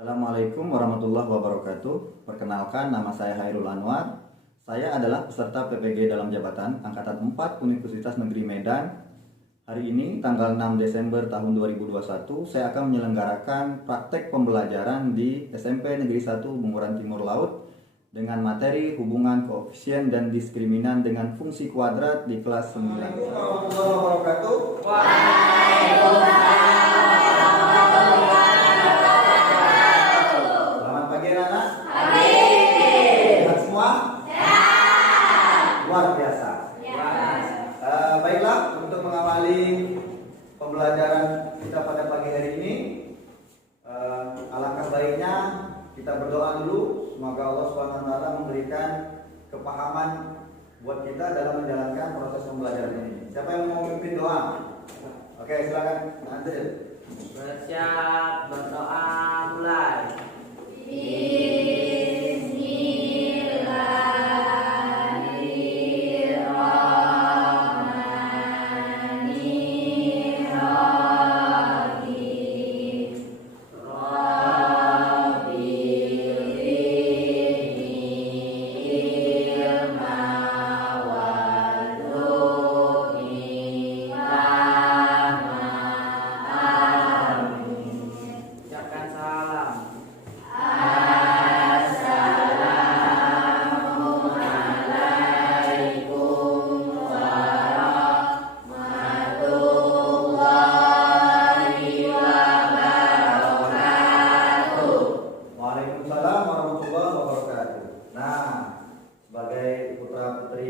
Assalamualaikum warahmatullahi wabarakatuh. Perkenalkan, nama saya Hairul Anwar. Saya adalah peserta PPG dalam jabatan Angkatan 4 Universitas Negeri Medan. Hari ini tanggal 6 Desember tahun 2021, saya akan menyelenggarakan praktek pembelajaran di SMP Negeri 1 Bunguran Timur Laut dengan materi hubungan koefisien dan diskriminan dengan fungsi kuadrat di kelas 9. Assalamualaikum warahmatullahi wabarakatuh. Waalaikumsalam. Luar biasa. Baiklah, untuk mengawali pembelajaran kita pada pagi hari ini, alangkah baiknya kita berdoa dulu. Semoga Allah SWT memberikan kepahaman buat kita dalam menjalankan proses pembelajaran ini. Siapa yang mau memimpin doa? Oke, silakan Andril. Bersiap, berdoa, mulai.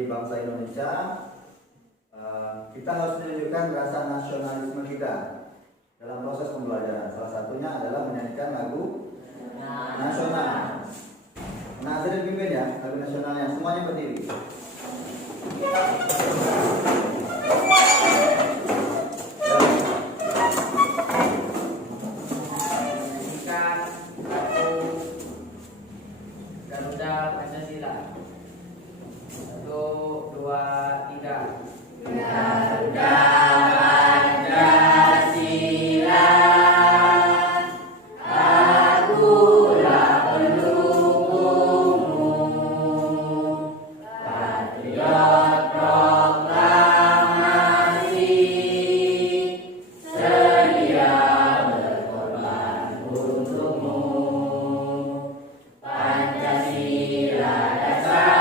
Bangsa Indonesia, kita harus menunjukkan rasa nasionalisme kita dalam proses pembelajaran. Salah satunya adalah menyanyikan lagu nasional. Nah, jadi pimpin ya lagu nasionalnya, semuanya berdiri. Garuda Pancasila. 1, 2, 3. Garuda Pancasila, akulah pendukungmu, patriot proklamasi, sedia berkorban untukmu. Pancasila dasar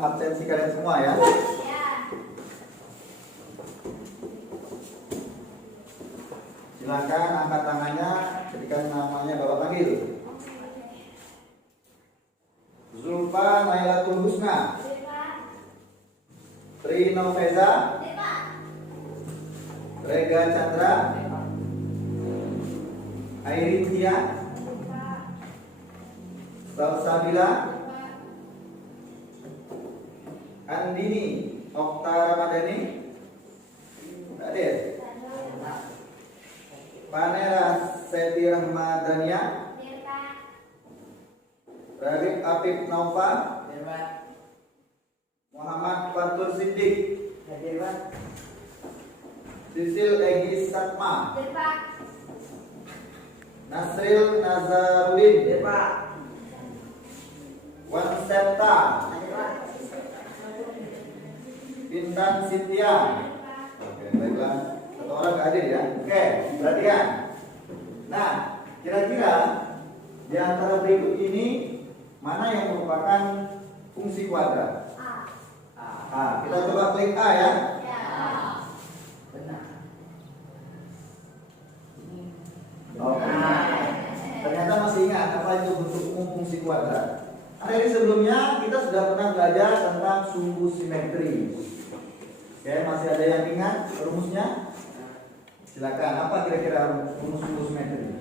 absensi kalian semua ya. Silakan angkat tangannya ketika namanya Bapak panggil. Zulfa Nailatul Husna, Trino Feza, Rega Chandra, Airin Tia, Salsabila, Andini Okta Ramadhani, hadir. Panera Seti Rahmadania, Ragib Apip Nova, Muhammad Fatur Siddiq, Sisil Egi Satma, Nasril Nazarudin, Wan Septa, Bintang Sintia. Oke, baiklah. Satu orang gak hadir ya. Oke, perhatian. Nah, kira-kira di antara berikut ini mana yang merupakan fungsi kuadrat? A. Kita coba klik A ya. Benar. Oke. Ternyata masih ingat apa itu bentuk umum fungsi kuadrat. Hari sebelumnya kita sudah pernah belajar tentang sumbu simetri. Oke, masih ada yang ingat rumusnya? Silakan. Apa kira-kira rumus sumbu simetri?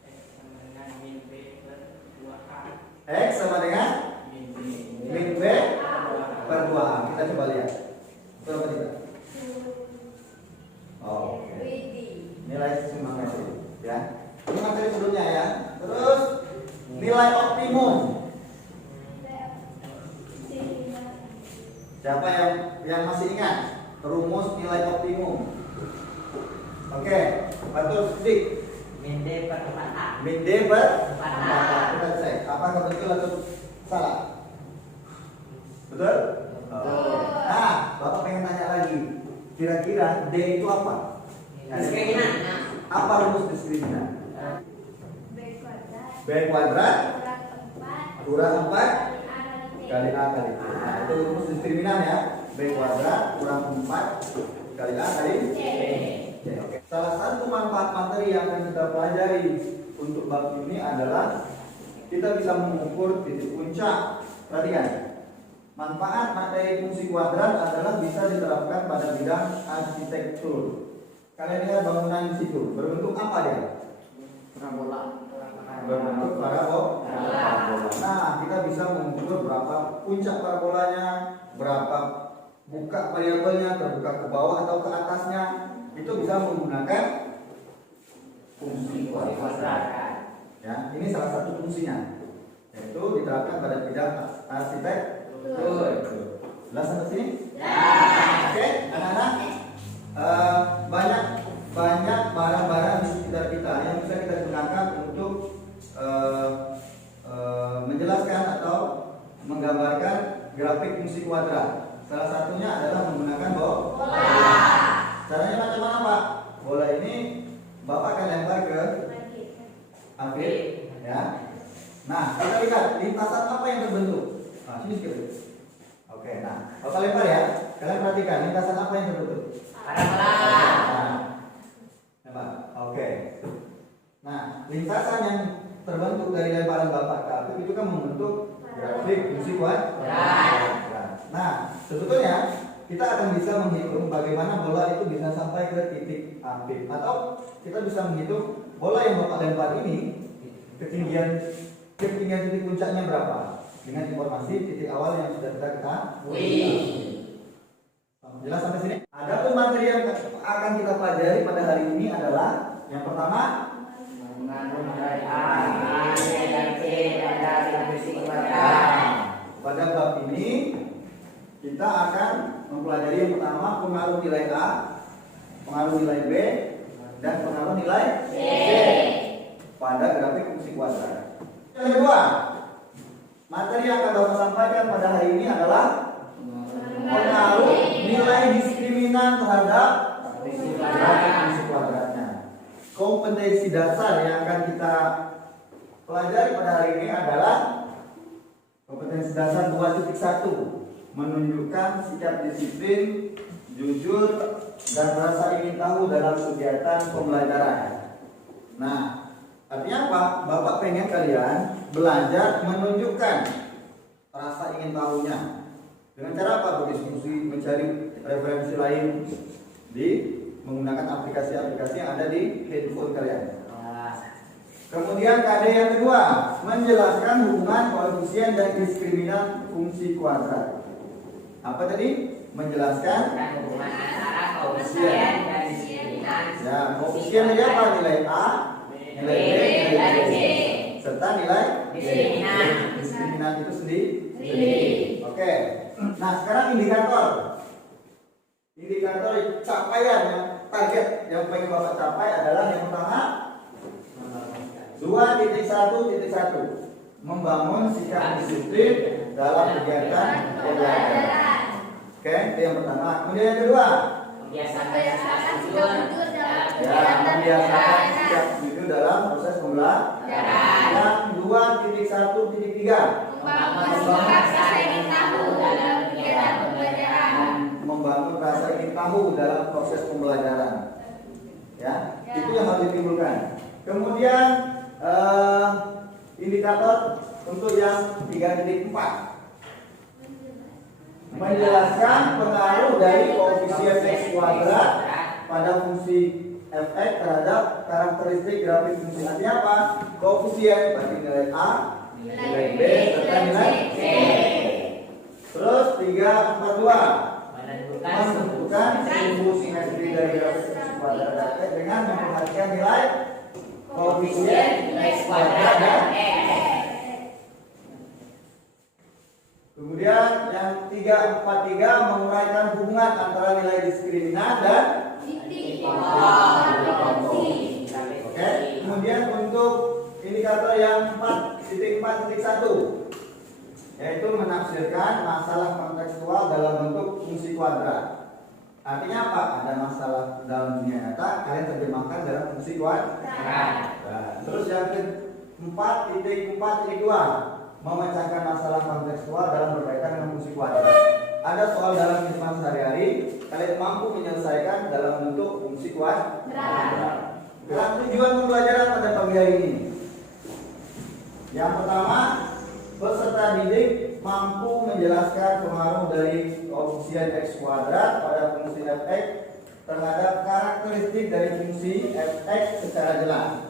X sama dengan min B per 2A. Siapa yang masih ingat rumus nilai optimum? Oke, betul Dik. Min D per 4A. Min D per 4A. Kita cek apakah betul atau salah. Betul? Betul. Nah, Bapak pengen tanya lagi. Kira-kira D itu apa? Diskriminan. Apa rumus diskriminan? B kuadrat kurang 4 kali A kali C. Nah, itu rumus diskriminan ya. B kuadrat kurang 4 kali A kali C. Oke. Salah satu manfaat materi yang akan kita pelajari untuk bab ini adalah kita bisa mengukur titik puncak. Perhatikan. Manfaat materi fungsi kuadrat adalah bisa diterapkan pada bidang arsitektur. Kalian lihat bangunan di situ. Berbentuk apa dia? Parabola. Berbentuk parabola. Nah, kita bisa mengukur berapa puncak parabolanya, berapa buka variabelnya, terbuka ke bawah atau ke atasnya. Itu bisa menggunakan fungsi kuadrat. Ya, ini salah satu fungsinya, yaitu diterapkan pada bidang arsitektur. Jelas sampai sini? Oke, anak-anak, banyak barang-barang di sekitar kita yang bisa kita gunakan untuk menjelaskan atau menggambarkan grafik fungsi kuadrat. Salah satunya adalah menggunakan bola. Caranya macam mana, Pak? Bola ini Bapak akan lempar ke Afif, ya. Nah, kita lihat lintasan apa yang terbentuk. Nah, sini sedikit. Oke, nah, Bapak lempar ya. Kalian perhatikan lintasan apa yang terbentuk. Parabola. Lempar. Oke. Nah, lintasan yang terbentuk dari lemparan Bapak ke Afif itu kan membentuk grafik fungsi kuadrat. Nah, sebetulnya kita akan bisa menghitung bagaimana bola itu bisa sampai ke titik Afif, atau kita bisa menghitung bola yang Bapak lempar ini ketinggian titik puncaknya berapa dengan informasi titik awal yang sudah kita ketahui. Jelas sampai sini? Adapun materi yang akan kita pelajari pada hari ini adalah yang pertama Mengandung dari A, B, dan C dan dari fungsi kuadrat. Pada bab ini kita akan mempelajari yang pertama pengaruh nilai A, pengaruh nilai B, dan pengaruh nilai C pada grafik fungsi kuadrat. Yang kedua, materi yang akan Bapak sampaikan pada hari ini adalah pengaruh nilai diskriminan terhadap grafik fungsi kuadratnya. Kompetensi dasar yang akan kita pelajari pada hari ini adalah kompetensi dasar 2.1, menunjukkan sikap disiplin, jujur, dan rasa ingin tahu dalam kegiatan pembelajaran. Nah, artinya apa? Bapak pengen kalian belajar menunjukkan rasa ingin tahunya. Dengan cara apa? Berdiskusi, mencari referensi lain di menggunakan aplikasi-aplikasi yang ada di handphone kalian. Kemudian KD yang kedua, menjelaskan hubungan koefisien dan diskriminan fungsi kuadrat. Apa tadi? Menjelaskan hubungan antara koefisien dan diskriminan. Ya, koefisien nilai apa? Nilai A, nilai B, nilai C, serta nilai diskriminan. Diskriminan itu sendiri. Oke. Nah, sekarang indikator capaian yang target yang pengen Bapak capai adalah yang pertama 2.1.1, membangun sikap disiplin dalam kegiatan pembelajaran. Oke, itu yang pertama. Kemudian yang kedua, Membiasakan sikap jujur dalam membiasakan sikap jujur dalam proses pembelajaran. Yang 2.1.3, membangun rasa ingin tahu dalam kegiatan pembelajaran. membangun rasa ingin tahu dalam proses pembelajaran. Ya, itu yang harus ditimbulkan. Kemudian indikator untuk yang 3.4, menjelaskan pengaruh dari koefisien X kuadrat pada fungsi fx terhadap karakteristik grafik fungsi. Artinya apa? Koefisien berarti nilai A, nilai B, serta nilai C. Terus 342, menentukan sumbu simetri dari grafik fungsi kuadrat dengan memperhatikan nilai koefisien X kuadrat dan X. Kemudian yang 343 menguraikan hubungan antara nilai diskriminan dan titik oke. Kemudian untuk indikator yang 4.4.1 yaitu menafsirkan masalah kontekstual dalam bentuk fungsi kuadrat. Artinya apa? Ada masalah dalam dunia nyata, kalian terjemahkan dalam fungsi kuadrat. Nah, terus yang ke-4.4.2 memecahkan masalah kontekstual dalam berkaitan dengan fungsi kuadrat. Ada soal dalam kehidupan sehari-hari, kalian mampu menyelesaikan dalam bentuk fungsi kuadrat. Dalam tujuan pembelajaran pada pagi hari ini, yang pertama, peserta didik mampu menjelaskan pengaruh dari koefisien x kuadrat pada fungsi fx terhadap karakteristik dari fungsi fx secara jelas.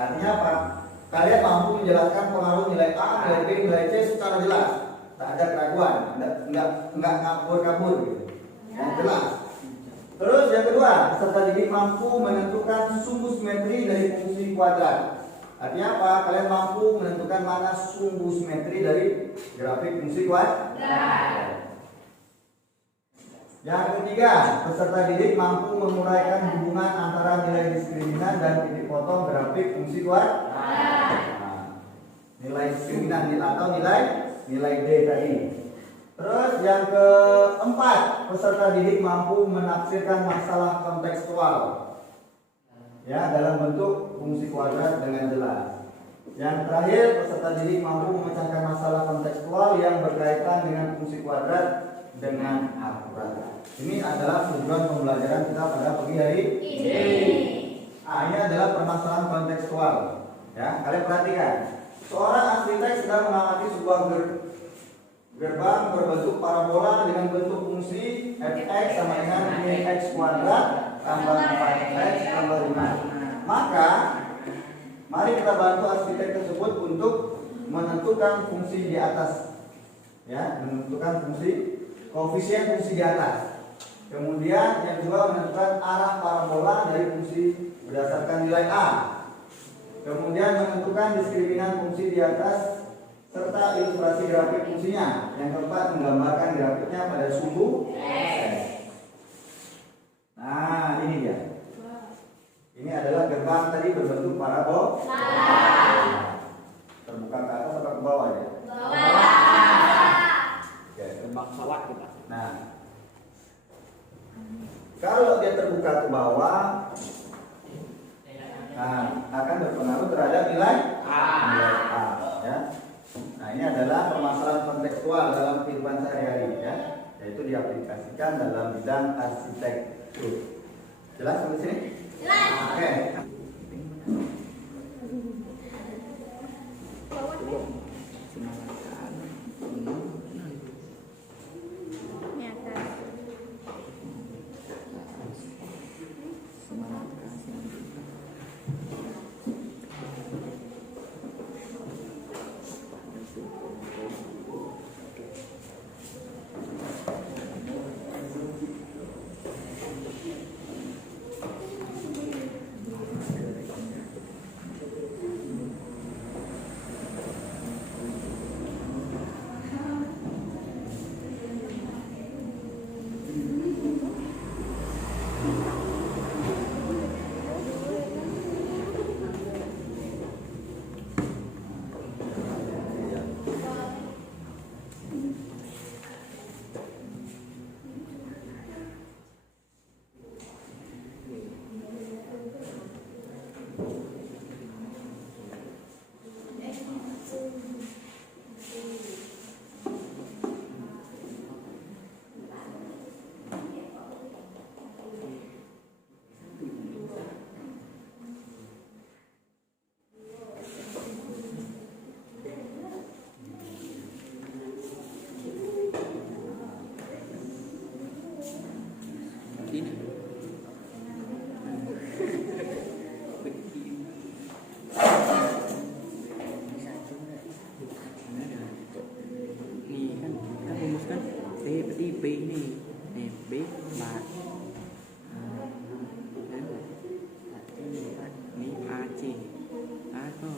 Artinya apa? Kalian mampu menjelaskan pengaruh nilai a, nilai b, nilai c secara jelas, tak ada keraguan, enggak kabur-kabur gitu. Yang jelas. Terus yang kedua, peserta didik mampu menentukan sumbu simetri dari fungsi kuadrat. Artinya apa? Kalian mampu menentukan mana sumbu simetri dari grafik fungsi kuadrat. Yang ketiga, peserta didik mampu menguraikan hubungan antara nilai diskriminan dan titik potong grafik fungsi kuadrat. Nah, nilai diskriminan atau nilai D tadi. Terus yang keempat, peserta didik mampu menafsirkan masalah kontekstual ya dalam bentuk fungsi kuadrat dengan jelas. Yang terakhir, peserta didik mampu memecahkan masalah kontekstual yang berkaitan dengan fungsi kuadrat dengan akurat. Ini adalah tujuan pembelajaran kita pada pagi hari ini. Ini adalah permasalahan kontekstual. Ya, kalian perhatikan. Seorang arsitek sedang mengamati sebuah gerbang berbentuk parabola dengan bentuk fungsi fx sama dengan x kuadrat tambah 4x tambah 5. Maka mari kita bantu arsitek tersebut untuk menentukan fungsi di atas, ya, menentukan koefisien fungsi di atas. Kemudian yang kedua menentukan arah parabola dari fungsi berdasarkan nilai a. Kemudian menentukan diskriminan fungsi di atas serta ilustrasi grafik fungsinya. Yang keempat menggambarkan grafiknya pada sumbu x. Nah, ini dia. Ini adalah gerbang tadi berbentuk parabola. Terbuka ke atas atau ke bawah ya? Oke, gerbang pesawat kita. Nah, kalau dia terbuka ke bawah, akan berpengaruh terhadap nilai A. Ya. Nah, ini adalah permasalahan kontekstual dalam kehidupan sehari-hari, ya, yaitu diaplikasikan dalam bidang arsitektur. Jelas sampai sini? Jelas. Oke. B nih, B bạc ini AC atau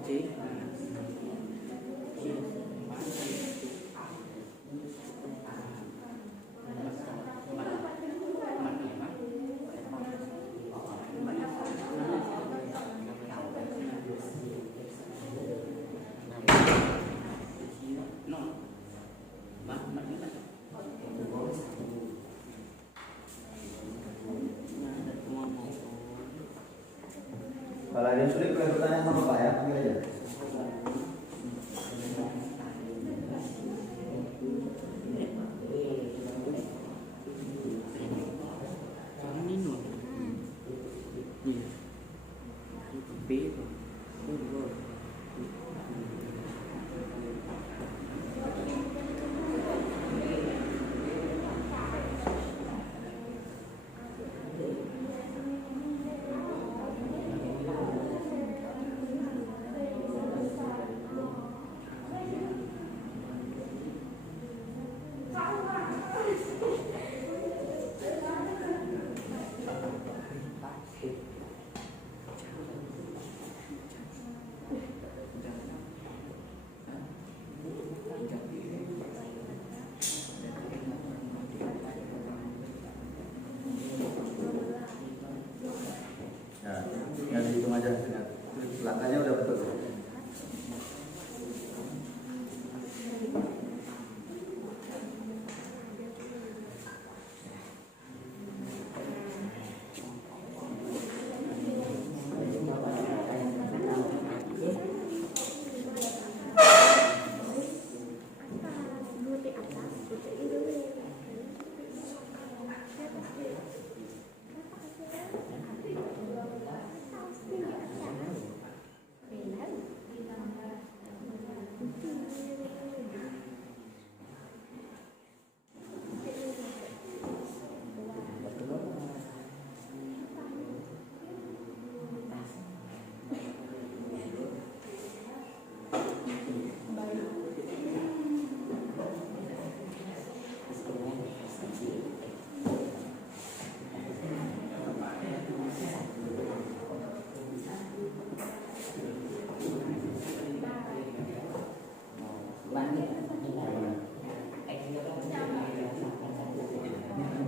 C Kalau ada yang sulit boleh bertanya sama Bapak ya, panggil aja. Ini nuh. Iya. B tuh. Nah, tinggal dihitung aja. Langkahnya udah betul.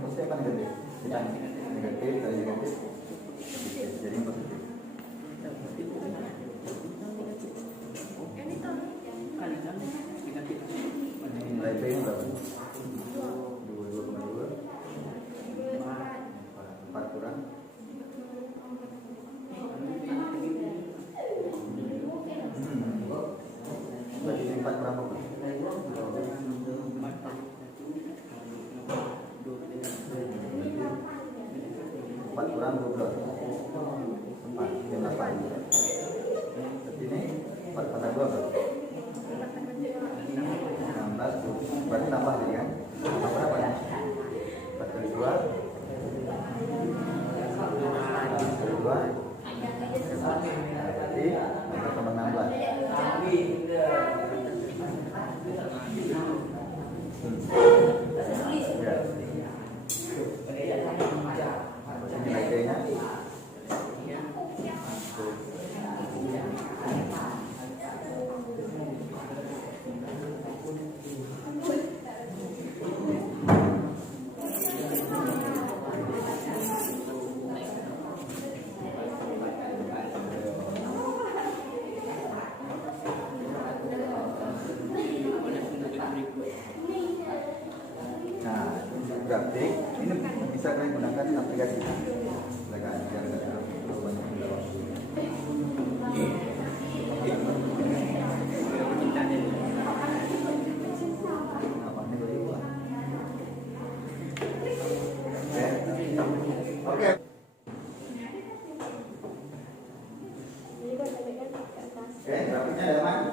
Pasti akan negatif. Negatif kali negatif. Jadi yang positif. Ini nilai B nya berapa? 22,2. 4 kurang. Berarti 4 kurang berapa? 4 kurang 12. 4, 8. Berarti ini 4 pada 2 berapa? 16, berarti nambah jadi kan? Nambah berapa ya? 4 kali 2 kali 2 berarti 16. Nilai D-nya grafik ini bisa kalian gunakan di aplikasi. Silakan biar nggak terlalu banyak menjawab. Apanya dari gua? Oke. Oke, grafiknya ada mana?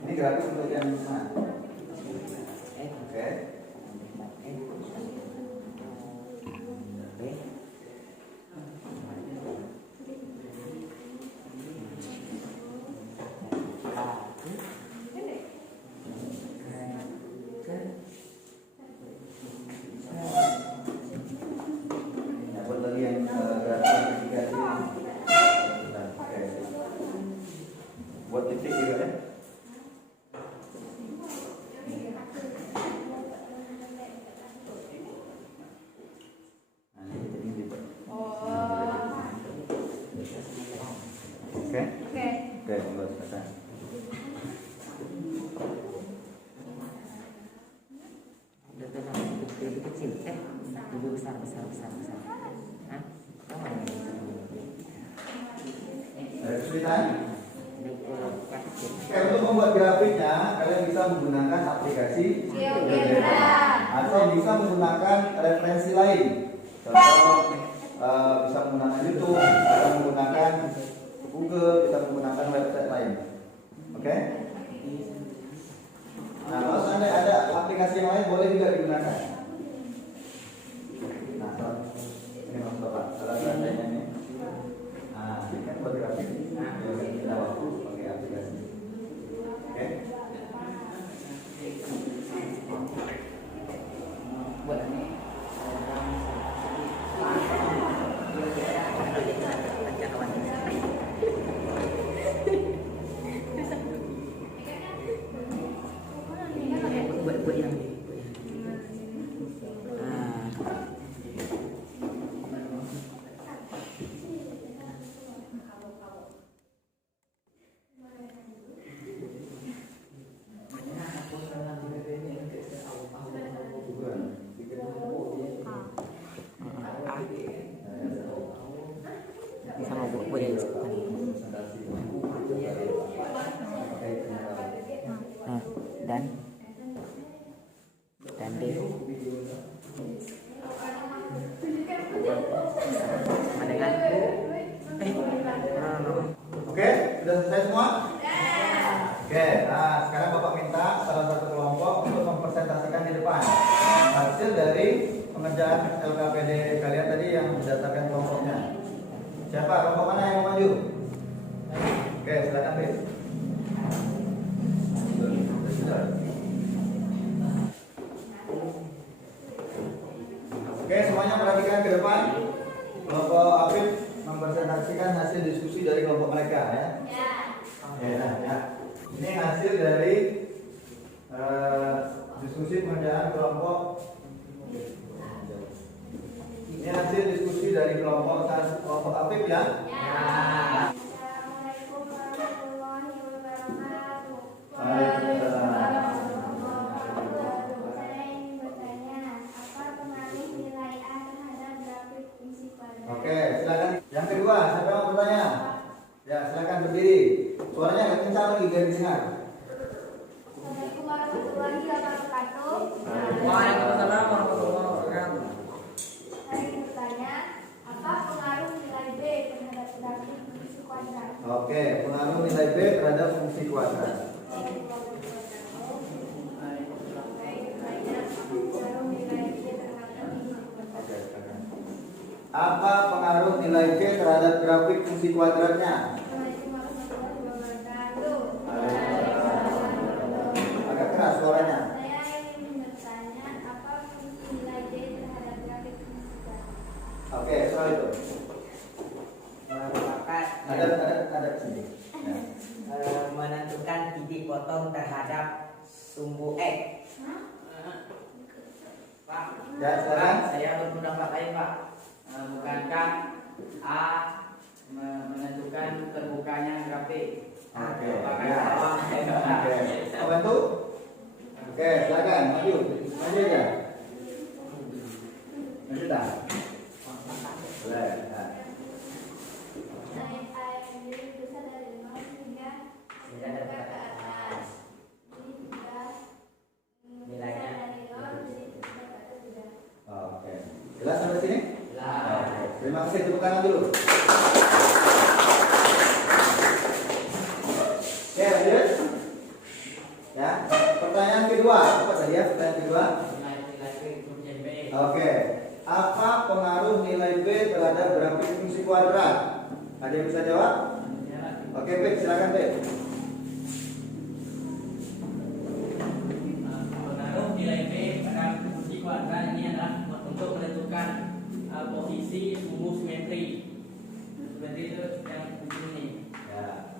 Ini grafik untuk yang mana? Oke. Dapat lagi yang grafik ketiga sini. Oke. Buat titik juga ya. Lebih besar. Hah? Tahu nggak yang besar? Ada kesulitan? Ini praktik. Oke, untuk membuat grafiknya, kalian bisa menggunakan aplikasi GeoGebra atau bisa menggunakan referensi lain. Contoh, bisa menggunakan YouTube, bisa menggunakan Google, bisa menggunakan website lain. Oke? Nah, kalau seandainya ada aplikasi yang lain, boleh juga digunakan. Nah, ini maksud Bapak, salah satunya ini. Nah, ini kan buat grafik. Nah, kita waktu pakai aplikasi. Oke? Buat ini. Buat yang ini. Sama buat yang sekarang. Nah, dan D sama dengan Oke, sudah selesai semua? Oke, nah sekarang Bapak minta salah satu kelompok untuk mempresentasikan di depan hasil dari pengerjaan LKPD kalian tadi yang berdasarkan kelompoknya. Siapa? Kelompok mana yang mau maju? Oke, silakan Beb. Oke, semuanya perhatikan ke depan. Kelompok Apip mempresentasikan hasil diskusi dari kelompok mereka ya. Ya. Ini hasil dari diskusi pengerjaan kelompok. Ini hasil diskusi dari kelompok Apip ya. Assalamualaikum warahmatullahi wabarakatuh. Waalaikumsalam. Saya ingin bertanya, apa pengaruh nilai A terhadap grafik fungsi kuadrat? Oke, silakan. Yang kedua, siapa yang mau bertanya? Ya, silakan berdiri. Suaranya agak kencang lagi biar didengar. Assalamualaikum warahmatullahi wabarakatuh. Waalaikumsalam warahmatullahi wabarakatuh. Saya ingin bertanya, apa pengaruh nilai B terhadap grafik fungsi kuadrat? Oke, pengaruh nilai B terhadap fungsi kuadrat. Apa pengaruh nilai B terhadap grafik fungsi kuadratnya? Agak keras suaranya. Saya ingin bertanya, apa fungsi nilai B terhadap grafik fungsi kuadrat? Oke, soal itu. Merupakan Ada sini. Ya. menentukan titik potong terhadap sumbu X. Pak, Ya, silakan. saya berpendapat lain Pak. Bukankah A menentukan terbukanya grafik? Oke. Apakah Ya. salah? Oke. Apa itu? Oke, silakan maju. Maju aja. Maju dah. Boleh. Ya. Naik air lebih besar dari 0 hingga ke atas. Ini juga Nilainya. besar dari 0 jadi ke atas juga. Oke. Jelas sampai sini? Lah. Oke. Terima kasih, tepuk tangan dulu. Oke, lanjut. Ya. Pertanyaan kedua, apa tadi ya? Pertanyaan kedua. Oke. Apa pengaruh nilai B terhadap grafik fungsi kuadrat? Ada yang bisa jawab? Oke, Beb, silakan Beb. Pengaruh nilai B pada fungsi kuadrat ini adalah untuk menentukan posisi sumbu simetri. Simetri itu yang di sini. Ya.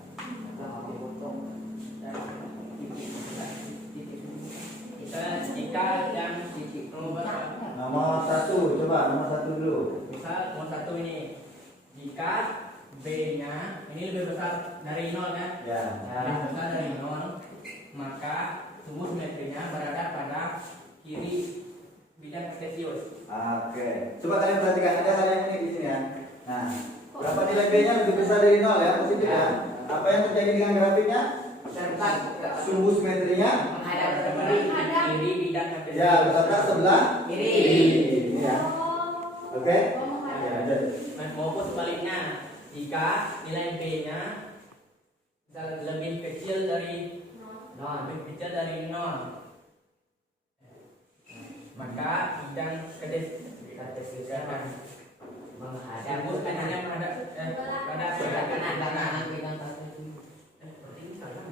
Misalnya jika yang titik Nomor 1, coba nomor 1 dulu. misal nomor 1 ini, jika B-nya ini lebih besar dari 0 kan? Ya. Lebih besar dari 0, maka sumbu simetrinya berada pada kiri bidang kartesius. Oke. Coba kalian perhatikan ada hal yang unik di sini ya. Nah, berapa nilai B-nya lebih besar dari 0 ya, positif ya. Apa yang terjadi dengan grafiknya? Terletak Sumbu simetrinya menghadap ke Kiri bidang kartesius. ya terletak sebelah kiri. ini ya. Oke? Ya, ada. Maupun sebaliknya, jika nilai B-nya lebih kecil dari 0, maka bidang kartesius akan Menghadap sumbu ke kanan. simetrinya menghadap pada Sebelah sebelah kanan, kanan. kanan bidang kartesius. Seperti ini salah.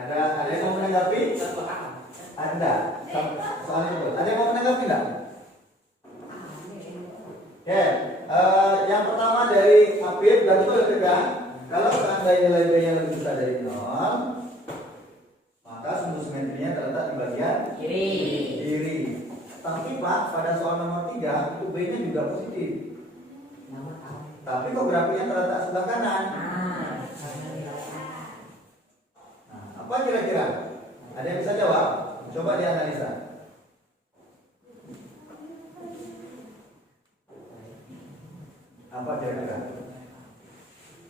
Ada yang mau menanggapi? Satu paham. Ada. Soalnya itu. Ada yang mau menanggapi enggak? Oke. Yang pertama dari Apip dan betul tegang. Kalau seandainya nilai B-nya lebih besar dari 0, maka sumbu simetrinya terletak di bagian kiri. Tapi Pak, pada soal nomor 3 itu B-nya juga positif. Tapi kok grafiknya terletak sebelah kanan? Nah, apa kira-kira? Ada yang bisa jawab? Coba dianalisa. Apa kira-kira?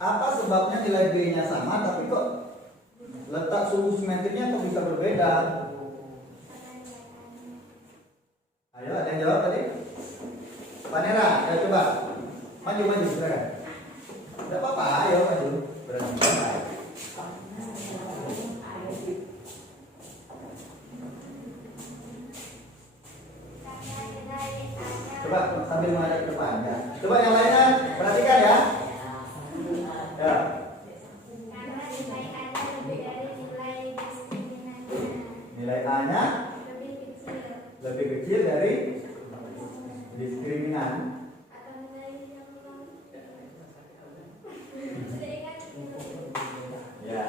Apa sebabnya nilai B-nya sama tapi kok letak sumbu simetrinya kok bisa berbeda? Ayo, ada yang jawab tadi? Panera, ayo coba. Maju, silakan. Tidak apa-apa, ayo maju. Berani. Coba sambil menghadap ke depan ya. Coba yang lainnya perhatikan ya. Ya. Karena nilai A-nya lebih dari nilai diskriminannya. Nilai A-nya Lebih kecil. lebih kecil dari diskriminan. Atau nilai yang sudah ingat? Ya.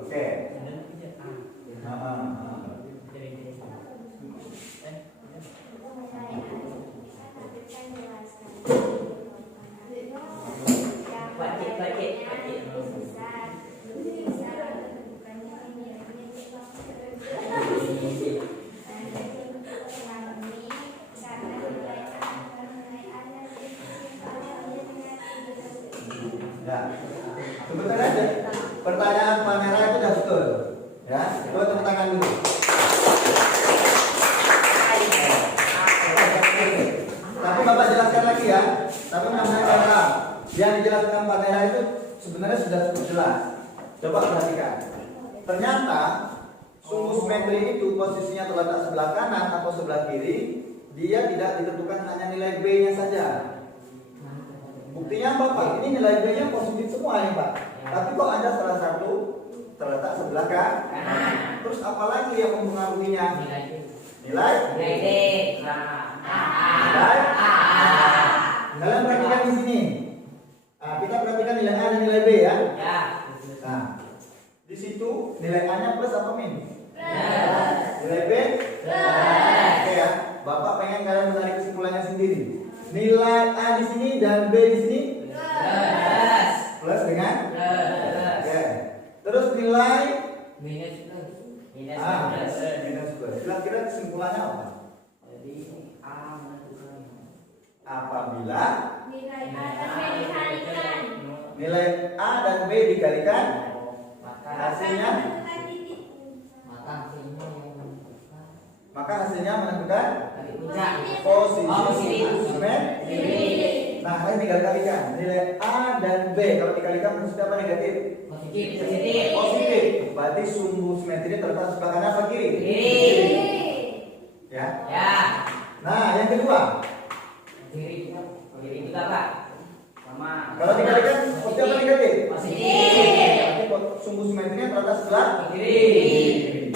Oke. Ya. Sebentar aja. Pertanyaan Panera itu sudah betul. Ya. Coba tepuk tangan dulu. Tapi Bapak jelaskan lagi ya. Tapi namanya cara yang dijelaskan Panera itu sebenarnya sudah cukup jelas. Coba perhatikan. Ternyata sumbu simetri itu posisinya terletak sebelah kanan atau sebelah kiri, dia tidak ditentukan hanya nilai B-nya saja. Buktinya apa Pak? Ini nilai B-nya positif semua ya Pak. Tapi kok ada salah satu terletak sebelah kanan. Terus apalagi yang mempengaruhinya? Nilai? Kalian perhatikan di sini. Nah, kita perhatikan nilai A dan nilai B ya. Nah, di situ nilai A-nya plus apa minus? Nilai B? Oke ya. Bapak pengen kalian menarik kesimpulannya sendiri. Nilai A di sini dan B di sini plus dengan oke. Terus nilai minus plus. Kira-kira kesimpulannya apa? Apabila Nilai A dan B dikalikan. nilai A dan B dikalikan, hasilnya maka hasilnya menentukan posisi simetri. Nah, ini tinggal kalikan nilai A dan B. Kalau dikalikan maksudnya apa? Negatif. Positif. Berarti sumbu simetri terletak sebelah kanan atau kiri? Ya. Nah, yang kedua. Kalau dikalikan positif apa negatif? Berarti sumbu simetrinya terletak sebelah kiri.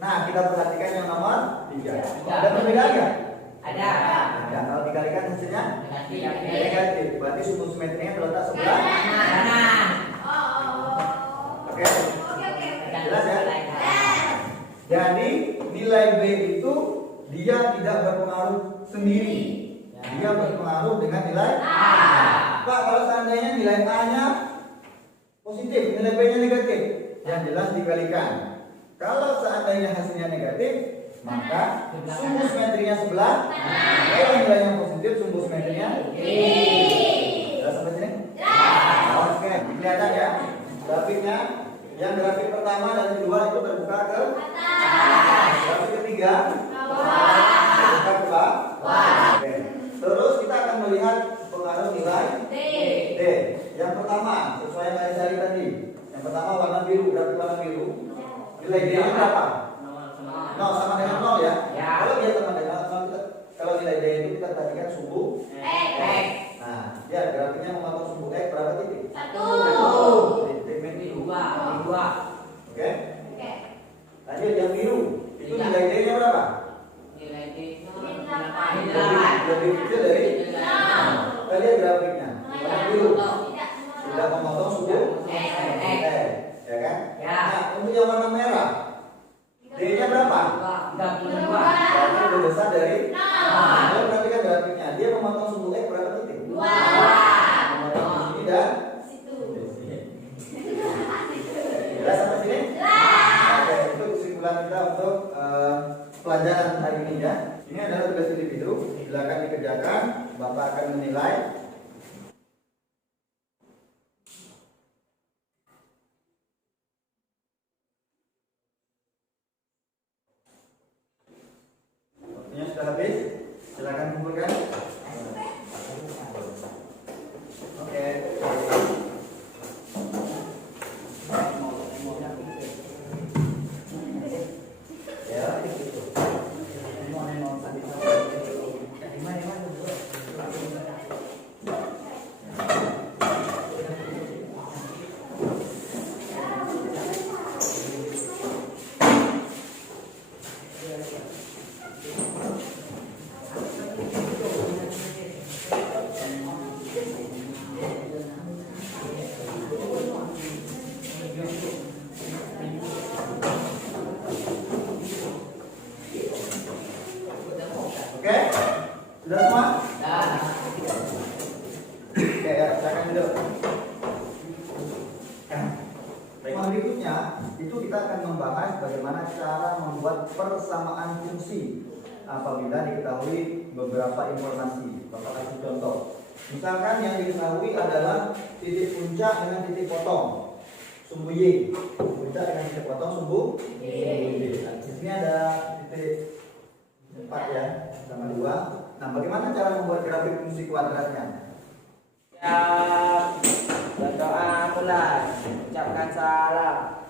Nah, kita perhatikan yang nomor 3. Ada perbedaan nggak? Ada. Kalau dikalikan hasilnya negatif. Berarti sumbu simetrinya terletak sebelah Kanan. Oke. Jelas ya? Jadi nilai B itu dia tidak berpengaruh sendiri. Dia berpengaruh dengan nilai A. Pak, kalau seandainya nilai A-nya positif, nilai B-nya negatif, Yang jelas dikalikan. Kalau seandainya hasilnya negatif, maka sumbu simetrinya sebelah. Kalau nilainya positif, sumbu simetrinya jelas sampai sini? Oke, kelihatan ya grafiknya. Yang grafik pertama dan kedua itu terbuka ke atas. Grafik ketiga terbuka ke bawah. Oke. Terus kita akan melihat pengaruh nilai D. Yang pertama sesuai yang saya cari tadi. Yang pertama warna biru, grafik warna biru. Nilai D-nya berapa? 0 sama dengan 0 ya. Kalau dia sama dengan 0, kalau nilai D itu kita tadikan sumbu X. Nah, dia grafiknya memotong sumbu X berapa titik? 1. Titik dua. Oke. Lanjut yang biru. Itu nilai D-nya berapa? Lebih kecil dari 0. Kita lihat grafiknya. Warna biru sudah memotong sumbu X, ya kan? Nah, untuk yang warna merah, D-nya berapa? Berarti lebih besar dari 0. Perhatikan grafiknya. Dia memotong sumbu X berapa titik? 2. Memotong di sini dan jelas sampai sini? Oke, itu kesimpulan kita untuk pelajaran hari ini ya. Ini adalah tugas individu. Silakan dikerjakan. Bapak akan menilai. Waktunya sudah habis. Silakan kumpulkan. Oke. Oke, sudah semua? Oke ya, silakan duduk. Berikutnya itu kita akan membahas bagaimana cara membuat persamaan fungsi apabila diketahui beberapa informasi. Bapak kasih contoh. Misalkan yang diketahui adalah titik puncak dengan titik potong, sumbu Y. Puncak dengan titik potong, sumbu Y. Nah, di sini ada titik 4 ya, sama 2. Nah, bagaimana cara membuat grafik fungsi kuadratnya? Berdoa mulai, ucapkan salam.